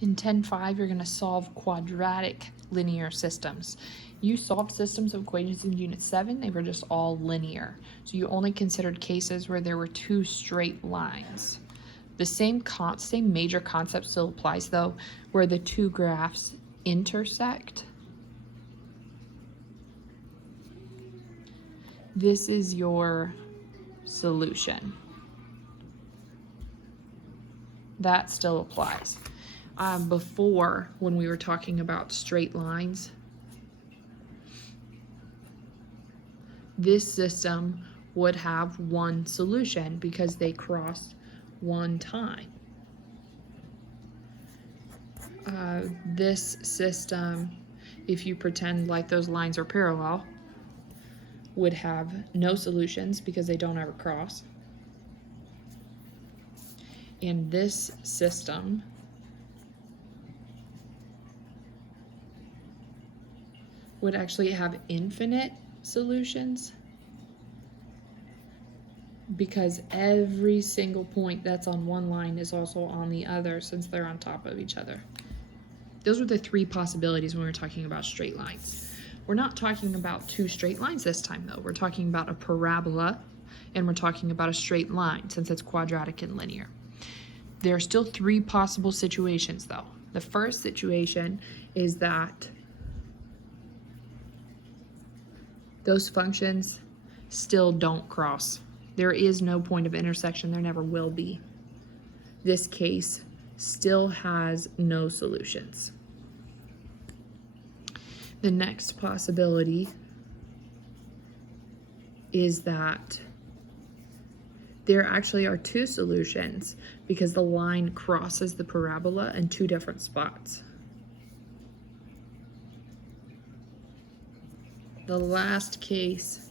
In 10.5, you're going to solve quadratic linear systems. You solved systems of equations in Unit 7. They were just all linear. So you only considered cases where there were two straight lines. The same major concept still applies, though, where the two graphs intersect. This is your solution. That still applies. Before, when we were talking about straight lines, this system would have one solution because they crossed one time. This system, if you pretend like those lines are parallel, would have no solutions because they don't ever cross. And this system would actually have infinite solutions because every single point that's on one line is also on the other since they're on top of each other. Those were the three possibilities when we were talking about straight lines. We're not talking about two straight lines this time, though. We're talking about a parabola, and we're talking about a straight line since it's quadratic and linear. There are still three possible situations, though. The first situation is that those functions still don't cross. There is no point of intersection. There never will be. This case still has no solutions. The next possibility is that there actually are two solutions because the line crosses the parabola in two different spots. The last case,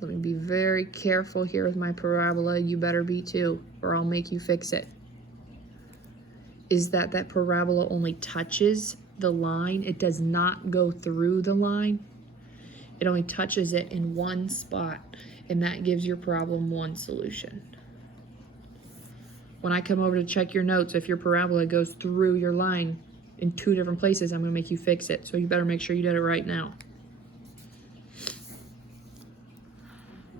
let me be very careful here with my parabola, you better be too, or I'll make you fix it, is that parabola only touches the line. It does not go through the line. It only touches it in one spot, and that gives your problem one solution. When I come over to check your notes, if your parabola goes through your line in two different places, I'm going to make you fix it. So you better make sure you did it right now.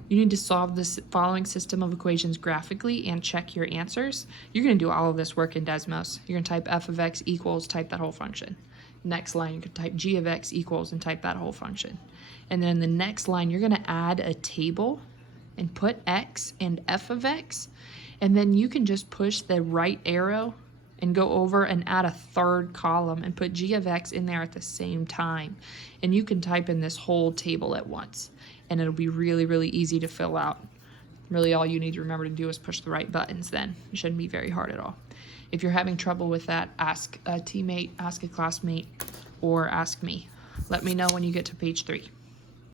You need to solve this following system of equations graphically and check your answers. You're going to do all of this work in Desmos. You're going to type f of x equals, type that whole function. Next line, you can type g of x equals and type that whole function. And then the next line, you're going to add a table and put x and f of x. And then you can just push the right arrow and go over and add a third column and put g of x in there at the same time. And you can type in this whole table at once. And it'll be really, really easy to fill out. Really all you need to remember to do is push the right buttons then. It shouldn't be very hard at all. If you're having trouble with that, ask a teammate, ask a classmate, or ask me. Let me know when you get to page 3.